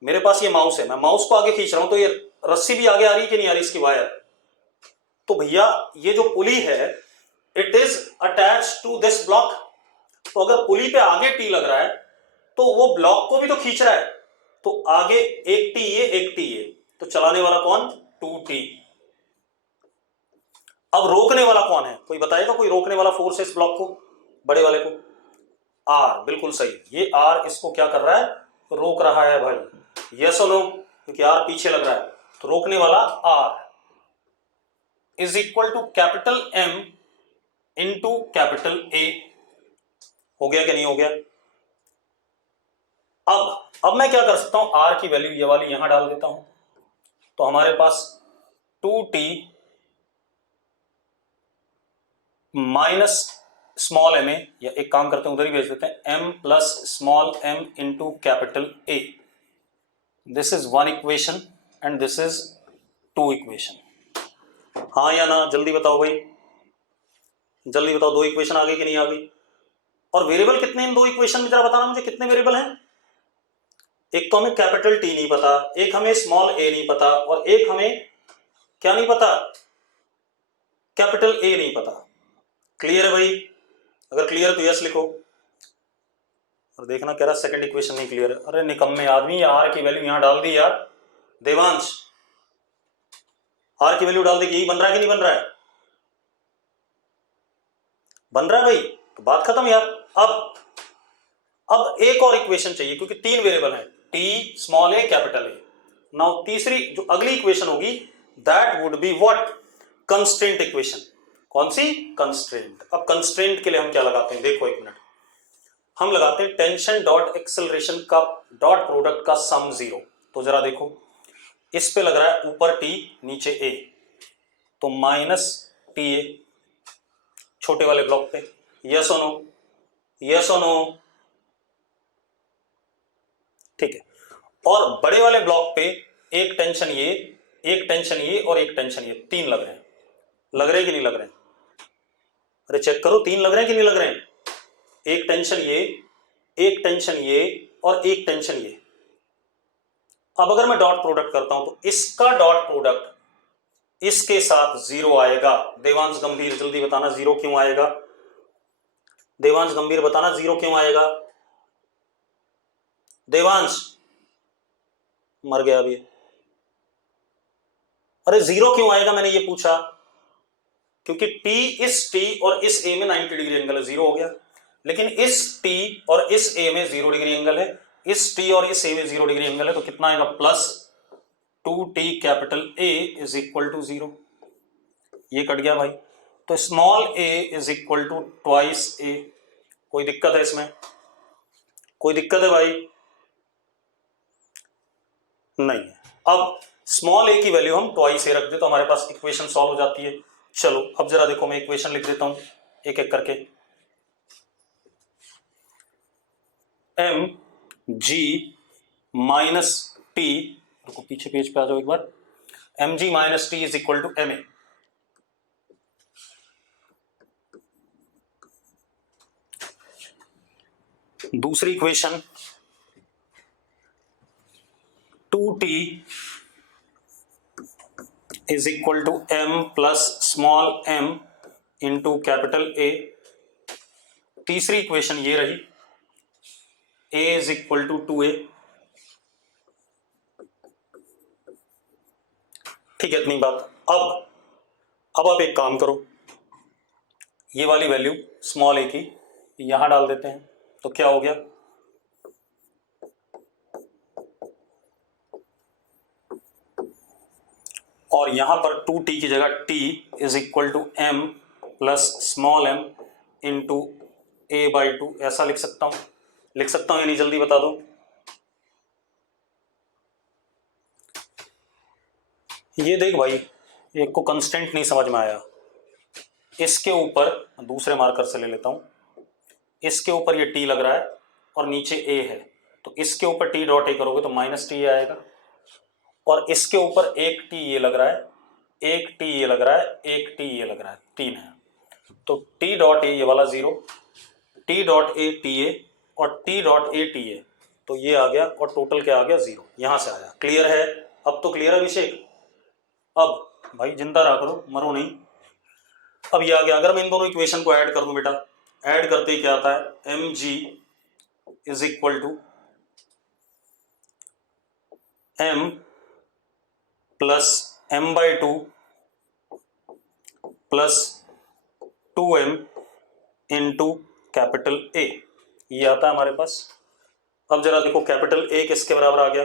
मेरे पास ये माउस है, मैं माउस को आगे खींच रहा हूं, तो ये रस्सी भी आगे आ रही कि नहीं आ रही इसकी वायर? तो भैया ये जो पुली है, it is attached to this block. तो अगर पुली पे आगे टी लग रहा है तो वो ब्लॉक को भी तो खींच रहा है। तो आगे एक टी ये, एक टी ये, तो चलाने वाला कौन? 2t। अब रोकने वाला कौन है? कोई बताएगा, कोई रोकने वाला फोर्स है इस ब्लॉक को, बड़े वाले को? r, बिल्कुल सही, ये r इसको क्या कर रहा है? रोक रहा है भाई। यस और नो? क्योंकि r पीछे लग रहा है, तो रोकने वाला r is equal to capital M into capital A। हो गया कि नहीं हो गया? अब मैं क्या कर सकता हूं, r की वैल्यू ये वाली यहां डाल देता हूं, तो हमारे पास 2t माइनस स्मॉल m, या एक काम करते हैं उधर ही भेज देते हैं, m plus small m into capital A। This is one equation and this is 2 equation. हाँ या ना? जल्दी बताओ भाई, जल्दी बताओ, 2 इक्वेशन आ गई कि नहीं आ गई? और वेरिएबल कितने इन 2 इक्वेशन में, जरा बताना मुझे, कितने वेरिएबल हैं? एक तो हमें कैपिटल T नहीं पता, एक हमें स्मॉल a नहीं पता, और एक हमें क्या नहीं पता? कैपिटल A नहीं पता। क्लियर है भाई? अगर क्लियर है तो यस लिखो। और देखना कह रहा सेकंड इक्वेशन नहीं क्लियर है। अरे निकम्मे आदमी, r की वैल्यू यहां डाल दी यार देवांश, r की वैल्यू डाल दी। यही बन रहा है कि नहीं बन रहा है? बन रहा है भाई, तो बात खत्म यार। अब एक और इक्वेशन चाहिए, क्योंकि 3 वेरिएबल हैं, t small a capital A। Now तीसरी जो अगली इक्वेशन होगी, that would be what? Constraint equation. कौन सी? कंस्ट्रेंट। अब कंस्ट्रेंट के लिए हम क्या लगाते हैं? देखो एक मिनट, हम लगाते हैं टेंशन डॉट एक्सेलरेशन का डॉट प्रोडक्ट का सम 0। तो जरा देखो, इस पे लग रहा है ऊपर t नीचे a, तो माइनस टी ए छोटे वाले ब्लॉक पे। यस और नो? यस और नो? ठीक है। और बड़े वाले ब्लॉक पे एक टेंशन ये, एक टेंशन ये और एक टेंशन ये, 3 लग रहे हैं। लग रहे हैं कि नहीं लग रहे हैं? अरे चेक करो, 3 लग रहे हैं कि नहीं लग रहे हैं? एक टेंशन ये, एक टेंशन ये और एक टेंशन ये। अब अगर मैं डॉट प्रोडक्ट करता हूं तो इसका डॉट प्रोडक्ट इसके साथ 0 आएगा। देवांश गंभीर जल्दी बताना 0 क्यों आएगा? देवांश गंभीर बताना 0 क्यों आएगा? देवांश मर गया अभी। अरे 0 क्यों आएगा मैंने ये पूछा, क्योंकि T इस T और इस A में 90 डिग्री एंगल है, 0 हो गया। लेकिन इस T और इस A में 0 डिग्री एंगल है, इस T और इस A में 0 डिग्री एंगल है, तो कितना आएगा? Plus 2t capital A is equal to 0। ये कट गया भाई, तो small a is equal to twice a। कोई दिक्कत है इसमें? कोई दिक्कत है भाई? नहीं है। अब स्मॉल a की वैल्यू हम ट्वाइस a रख दे तो हमारे पास इक्वेशन सॉल्व हो जाती है। चलो अब जरा देखो, मैं इक्वेशन लिख देता हूं एक एक करके। एम जी माइनस टी, रुको पीछे पेज पे आ जाओ एक बार, M G minus T is equal to M A. दूसरी equation 2t is equal to m plus small m into capital A। तीसरी इक्वेशन ये रही, a is equal to 2a। ठीक है, इतनी बात। अब आप एक काम करो, ये वाली वैल्यू स्मॉल a की यहां डाल देते हैं, तो क्या हो गया? और यहां पर 2t की जगह t is equal to m plus small m into a by 2 ऐसा लिख सकता हूं। लिख सकता हूं या नहीं, जल्दी बता दो। ये देख भाई, एक को कंस्टेंट नहीं समझ में आया, इसके ऊपर दूसरे मार्कर से ले लेता हूं, इसके ऊपर ये टी लग रहा है और नीचे ए है, तो इसके ऊपर टी डॉट ए करोगे तो माइनस टी आएगा, और इसके ऊपर एक टी ये लग रहा है, एक टी ये लग रहा है, एक टी ये लग रहा है, 3 है, तो टी डॉट ए ये वाला 0, T dot A T A और T dot A T A, तो ये आ गया और टोटल क्या आ गया 0, यहां से आया। क्लियर है? अब तो क्लियर है अभिषेक? अब भाई जिंदा रहा करो, मरो नहीं। अब ये आ गया, अगर मैं इन दोनों इक्वेशन को ऐड कर दूं बेटा, ऐड करते ही क्या आता है, M G is equal to M plus M by two plus 2m into capital A, ये आता है हमारे पास। अब जरा देखो कैपिटल ए किसके बराबर आ गया,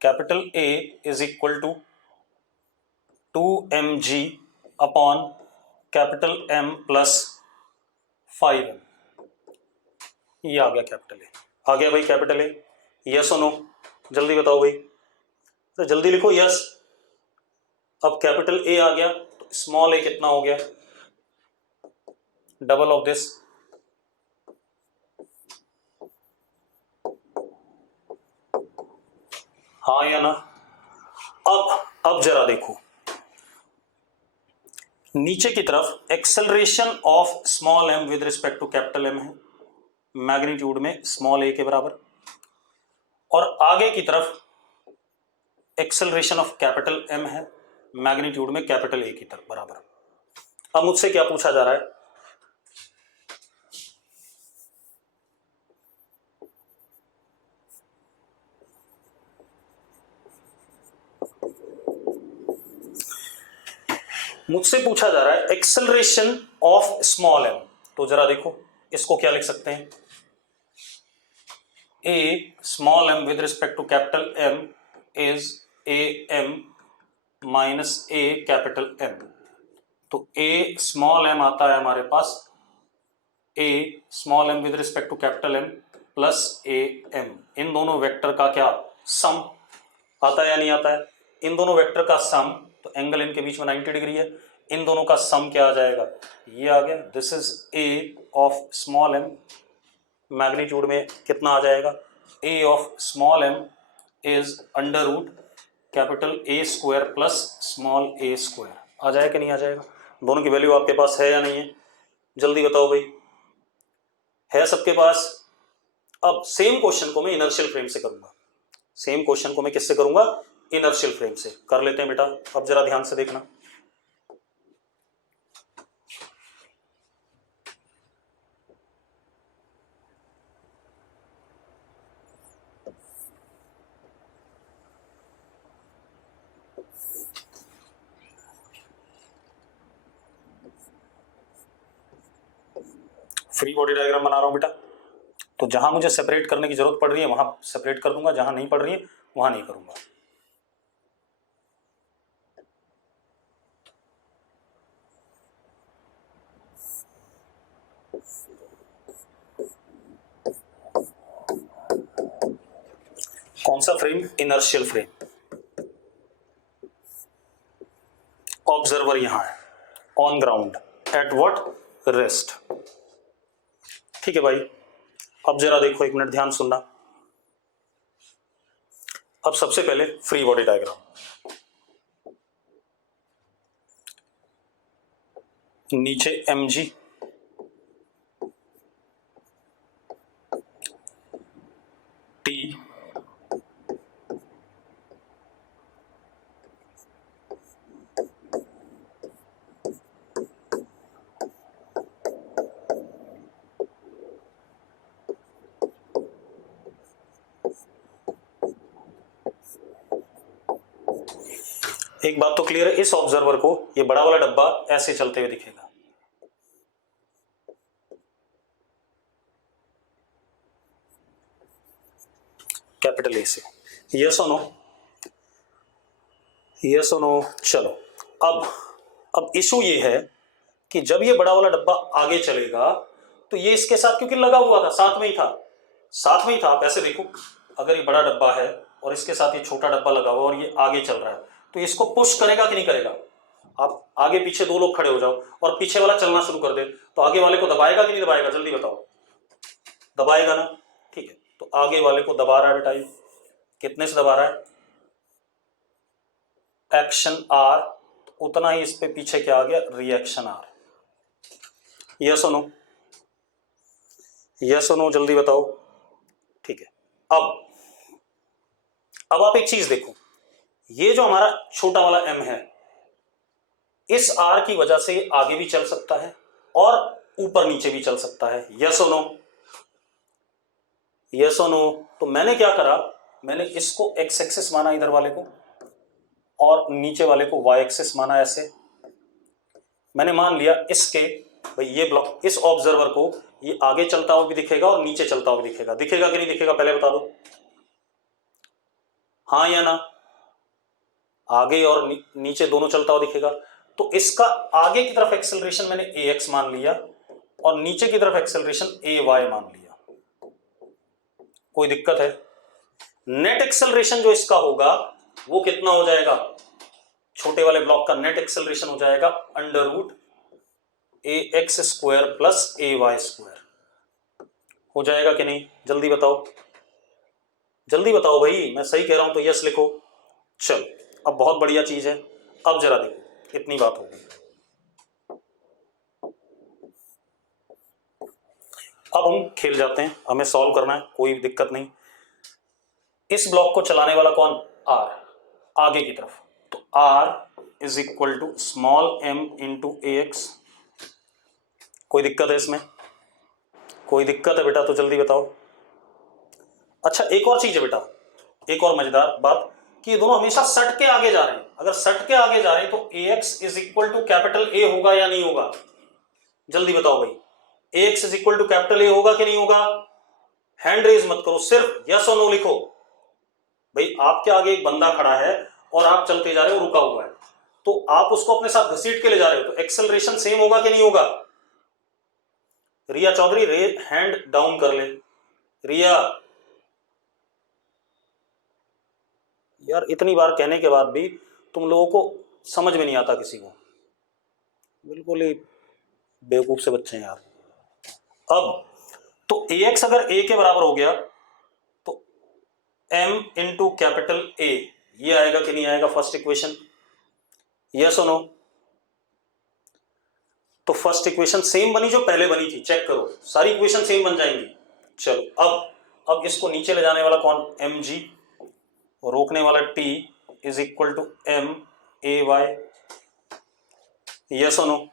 capital A is equal to 2mg upon capital M plus 5m, ये आ गया कैपिटल ए। आ गया भाई कैपिटल ए, यस और नो? जल्दी बताओ भाई, तो जल्दी लिखो यस। अब कैपिटल ए आ गया तो स्मॉल ए कितना हो गया, डबल ऑफ दिस, हाँ या ना? अब जरा देखो नीचे की तरफ acceleration of small m with respect to capital M है, मैग्नीट्यूड में स्मॉल a के बराबर, और आगे की तरफ एक्सेलरेशन ऑफ कैपिटल M है, मैग्नीट्यूड में कैपिटल A की तरफ बराबर। अब मुझसे क्या पूछा जा रहा है, मुझसे पूछा जा रहा है एक्सेलरेशन ऑफ स्मॉल m, तो जरा देखो इसको क्या लिख सकते हैं, a small m with respect to capital M is am minus a capital M, तो a स्मॉल m आता है हमारे पास a small m with respect to capital M plus am, इन दोनों वेक्टर का क्या सम आता है या नहीं आता है, इन दोनों वेक्टर का सम, तो एंगल इनके बीच में 90 डिग्री है, इन दोनों का सम क्या आ जाएगा, ये आ गया, this is a of small m, magnitude में कितना आ जाएगा, a of small m is under root capital A square plus small a square, आ जाएगा कि नहीं आ जाएगा? दोनों की वैल्यू आपके पास है या नहीं है, जल्दी बताओ भाई, है सबके पास? अब सेम क्वेश्चन को मैं इनर्शियल फ्रेम से करूंगा, सेम क्वेश्चन को मैं किससे करूंगा, इनर्शियल फ्रेम से कर लेते हैं बेटा। अब जरा ध्यान से देखना, फ्री बॉडी डायग्राम बना रहा हूं बेटा, तो जहां मुझे सेपरेट करने की जरूरत पड़ रही है वहां सेपरेट कर दूंगा, जहां नहीं पड़ रही है वहां नहीं करूंगा। कौन सा फ्रेम, इनर्शियल फ्रेम, ऑब्जर्वर यहां है on ground at what rest, ठीक है भाई। अब जरा देखो, एक मिनट ध्यान सुनना। अब सबसे पहले फ्री बॉडी डायग्राम, नीचे mg t एक बात तो क्लियर है, इस ऑब्जर्वर को ये बड़ा वाला डब्बा ऐसे चलते हुए दिखेगा, कैपिटल ए से, यस और नो, यस और नो। चलो अब इशू ये है कि जब ये बड़ा वाला डब्बा आगे चलेगा तो ये इसके साथ क्योंकि लगा हुआ था, साथ में ही था, साथ में ही था। आप ऐसे देखो, अगर ये बड़ा डब्बा है और इसके साथ ये छोटा डब्बा लगा हुआ और ये आगे चल रहा है, तो इसको पुश करेगा कि नहीं करेगा? आप आगे पीछे दो लोग खड़े हो जाओ और पीछे वाला चलना शुरू कर दे, तो आगे वाले को दबाएगा कि नहीं दबाएगा? जल्दी बताओ। दबाएगा ना, ठीक है। तो आगे वाले को दबा रहा है बेटा, ये कितने से दबा रहा है? एक्शन आर, उतना ही इस पे पीछे क्या आ गया? Reaction R. यस और नो? यस और नो, जल्दी बताओ। ठीक है। अब आप एक चीज देखो, ये जो हमारा छोटा वाला m है, इस r की वजह से आगे भी चल सकता है और ऊपर नीचे भी चल सकता है। यस और नो? यस और नो? तो मैंने क्या करा, मैंने इसको x एक्सिस माना इधर वाले को, और नीचे वाले को y एक्सिस माना। ऐसे मैंने मान लिया इसके, भाई ये ब्लॉक, इस ऑब्जर्वर को ये आगे चलता हुआ भी दिखेगा और नीचे चलता हुआ भी दिखेगा। दिखेगा कि नहीं दिखेगा? पहले बता दो, हाँ या ना? आगे और नीचे दोनों चलता हुआ दिखेगा। तो इसका आगे की तरफ एक्सेलरेशन मैंने ax मान लिया और नीचे की तरफ एक्सेलरेशन ay मान लिया। कोई दिक्कत है? नेट एक्सेलरेशन जो इसका होगा वो कितना हो जाएगा? छोटे वाले ब्लॉक का नेट एक्सेलरेशन हो जाएगा under root ax square plus ay square. हो जाएगा कि नहीं? जल्दी बताओ, जल्दी बताओ भाई, मैं सही कह रहा हूं तो यस लिखो। चलो, अब बहुत बढ़िया चीज है। अब जरा देखो, इतनी बात हो गई, अब हम खेल जाते हैं, हमें सॉल्व करना है, कोई दिक्कत नहीं। इस ब्लॉक को चलाने वाला कौन? आर, आगे की तरफ। तो R is equal to small m into ax। कोई दिक्कत है इसमें? कोई दिक्कत है बेटा तो जल्दी बताओ। अच्छा, एक और चीज है बेटा, एक और मजेदार बात, कि ये दोनों हमेशा सट के आगे जा रहे हैं। अगर सट के आगे जा रहे हैं तो ax is equal to capital A होगा या नहीं होगा? जल्दी बताओ भाई, ax is equal to capital A होगा कि नहीं होगा? हैंड रेज मत करो, सिर्फ यस और नो लिखो। भाई आपके आगे एक बंदा खड़ा है और आप चलते जा रहे हो, रुका हुआ है, तो आप उसको अपने साथ घसीट के ले जा रहे हो, तो एक्सेलरेशन सेम होगा कि नहीं होगा? रिया चौधरी हैंड डाउन कर ले। रिया, यार इतनी बार कहने के बाद भी तुम लोगों को समझ में नहीं आता किसी को, बिल्कुल ही बेवकूफ से बच्चे हैं यार। अब तो ax अगर a के बराबर हो गया तो m इंटू कैपिटल A, ये आएगा कि नहीं आएगा फर्स्ट इक्वेशन? यस और नो? तो फर्स्ट इक्वेशन सेम बनी जो पहले बनी थी, चेक करो, सारी इक्वेशन सेम बन जाएंगी। चलो, अब इसको नीचे ले जाने वाला कौन? mg, और रोकने वाला t is equal to m ay। Yes और नो?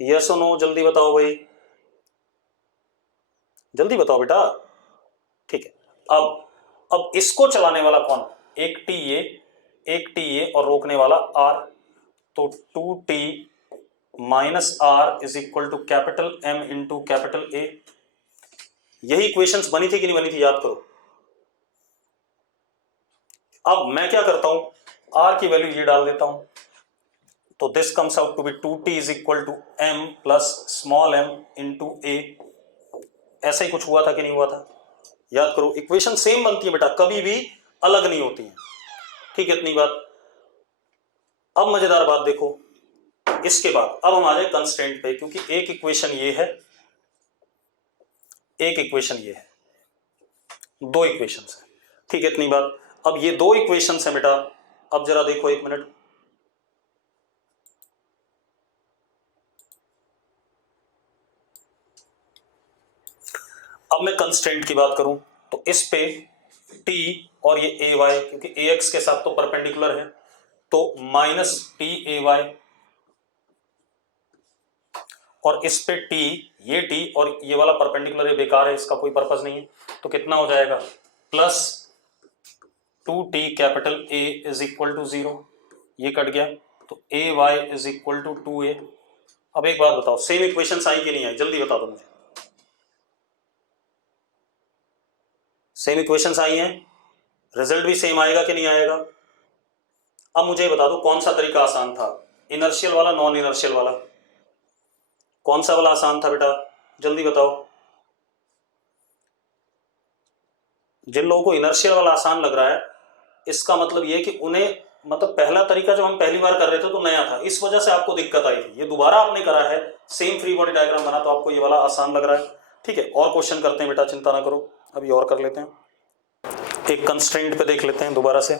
यस और नो? जल्दी बताओ भाई, जल्दी बताओ बेटा। ठीक है। अब इसको चलाने वाला कौन? एक टी ए और रोकने वाला r, तो 2t minus R is equal to capital M into capital A। यही इक्वेशंस बनी थी कि नहीं बनी थी? याद करो। अब मैं क्या करता हूं, r की वैल्यू ये डाल देता हूं, तो this comes out to be 2t is equal to m plus small m into A। ऐसा ही कुछ हुआ था कि नहीं हुआ था? याद करो, इक्वेशन सेम बनती है बेटा, कभी भी अलग नहीं होती है। ठीक है, इतनी बात। अब मजेदार बात देखो, इसके बाद अब हम आ जाए कंस्ट्रेंट पे, क्योंकि एक इक्वेशन ये है, एक इक्वेशन ये है, दो इक्वेशंस है। ठीक है, इतनी बात। अब ये दो इक्वेशंस है बेटा, अब जरा देखो, एक मिनट, अब मैं कंस्ट्रेंट की बात करूं तो इस पे t और ये ay, क्योंकि ax के साथ तो परपेंडिकुलर है, तो माइनस टी ए वाई, और इस पे t, ये t और ये वाला परपेंडिकुलर है, बेकार है, इसका कोई पर्पस नहीं है, तो कितना हो जाएगा? Plus 2t capital A is equal to 0, ये कट गया, तो A Y is equal to 2a। अब एक बात बताओ, सेम इक्वेशन आई कि नहीं आई? जल्दी बता दो मुझे। सेम इक्वेशंस आई हैं, रिजल्ट भी सेम आएगा कि नहीं आएगा? अब मुझे बता दो कौन सा तरीका आसान था, इनर्शियल वाला, नॉन इनर्शियल वाला? कौन सा वाला आसान था बेटा? जल्दी बताओ। जिन लोगों को इनर्शियल वाला आसान लग रहा है, इसका मतलब ये कि उन्हें, मतलब पहला तरीका जो हम पहली बार कर रहे थे तो नया था, इस वजह से आपको दिक्कत आई थी। ये दोबारा आपने करा है, सेम फ्री बॉडी डायग्राम बना, तो आपको ये वाला आसान लग रहा है। ठीक है, और क्वेश्चन करते हैं बेटा, चिंता ना करो, अभी और कर लेते हैं। एक कंस्ट्रेंट पे देख लेते हैं दोबारा से।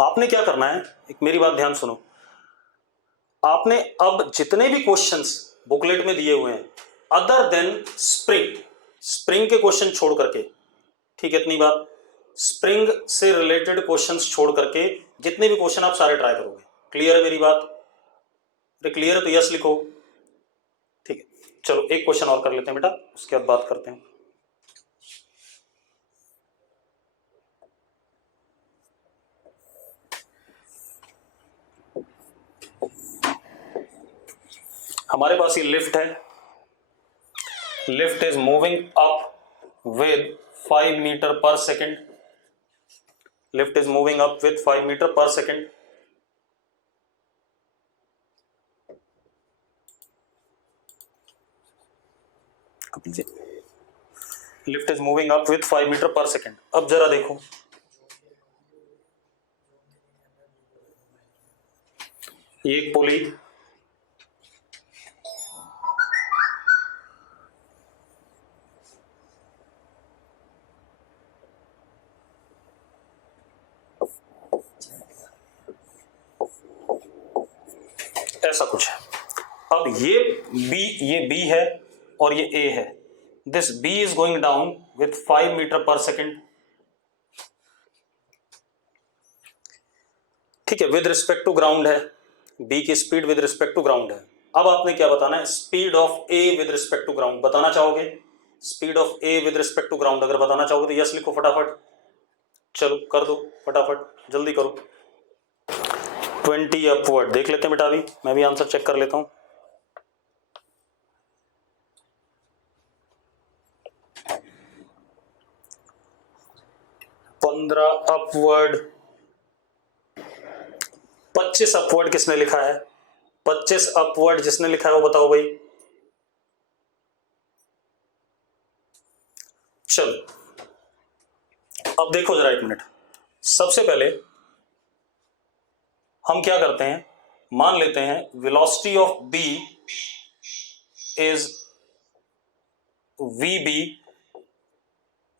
आपने क्या करना है, एक मेरी बात ध्यान सुनो। आपने अब जितने भी क्वेश्चंस बुकलेट में दिए हुए हैं, अदर देन स्प्रिंग, स्प्रिंग के क्वेश्चन छोड़ करके, ठीक है, इतनी बात, स्प्रिंग से रिलेटेड क्वेश्चंस छोड़ करके जितने भी क्वेश्चन आप सारे ट्राई करोगे। क्लियर है मेरी बात? अरे क्लियर है तो यस लिखो। ठीक है, चलो एक क्वेश्चन और कर लेते हैं बेटा, उसके बाद बात करते हैं। हमारे पास ये लिफ्ट है, lift is moving up with 5 metre per second, lift is moving up with 5 metre per second. Lift is moving up with 5 metre per second. अब जरा देखो, ये एक पुली, ऐसा कुछ है। अब ये बी है और ये ए है। This B is going down with 5 metre per second. ठीक है, विद रिस्पेक्ट टू ग्राउंड है, बी की speed with respect to ground है। अब आपने क्या बताना है, speed of A with respect to ground बताना चाहोगे? Speed of A with respect to ground अगर बताना चाहोगे तो यस लिखो फटाफट। चलो कर दो फटाफट, जल्दी करो। 20 अपवर्ड देख लेते हैं बेटा, अभी मैं भी आंसर चेक कर लेता हूं। 15 अपवर्ड, 25 अपवर्ड किसने लिखा है? 25 अपवर्ड जिसने लिखा है वो बताओ भाई। चलो अब देखो जरा एक मिनट, सबसे पहले हम क्या करते हैं, मान लेते हैं velocity of B is V B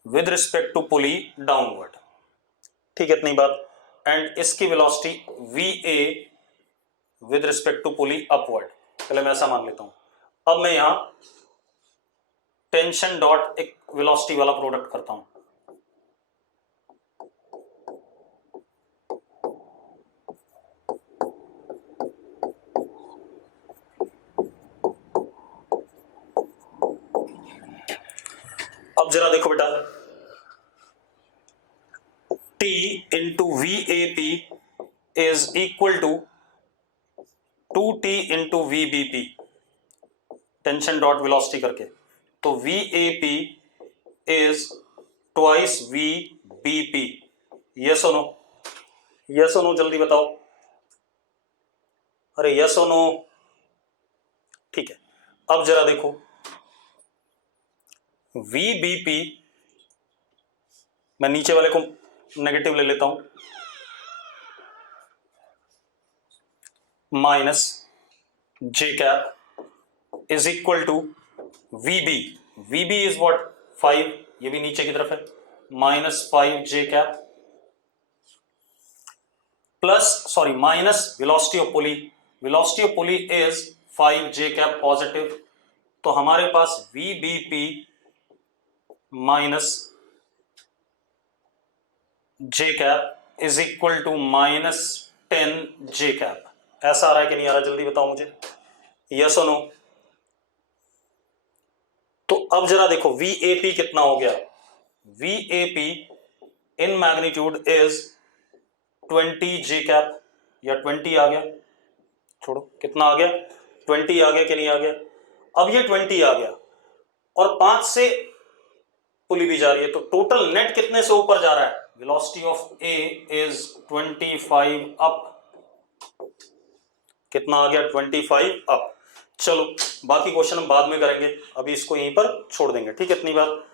with respect to pulley downward. ठीक है, इतनी बात। एंड इसकी velocity V A with respect to pulley upward. पहले मैं ऐसा मान लेता हूं। अब मैं यहां टेंशन डॉट एक वेलोसिटी वाला प्रोडक्ट करता हूं। अब जरा देखो बेटा, T into V A P is equal to 2T into V B P, tension dot velocity करके। तो V A P is twice V B P. Yes और नो? यस और नो जल्दी बताओ। अरे यस और नो? ठीक है, अब जरा देखो, वी बी पी, मैं नीचे वाले को नेगेटिव ले लेता हूं, minus J cap is equal to V B. V B is what? 5, ये भी नीचे की तरफ है, minus 5 J cap plus, sorry, minus velocity of pulley. Velocity of pulley is 5 J cap positive. तो हमारे पास V B P minus J cap is equal to minus 10 J cap. ऐसा आ रहा है कि नहीं आ रहा, जल्दी बताओ मुझे, यस और नो? तो अब जरा देखो वी ए पी कितना हो गया। We A P in magnitude is 20 J cap, या 20 आ गया, छोड़ो, कितना आ गया? 20 आ गया कि नहीं आ गया? अब ये 20 आ गया और 5 से पुली भी जा रही है, तो टोटल नेट कितने से ऊपर जा रहा है? Velocity of A is 25 up. कितना आ गया? 25 अप। चलो बाकी क्वेश्चन हम बाद में करेंगे, अभी इसको यहीं पर छोड़ देंगे, ठीक है, इतनी बात।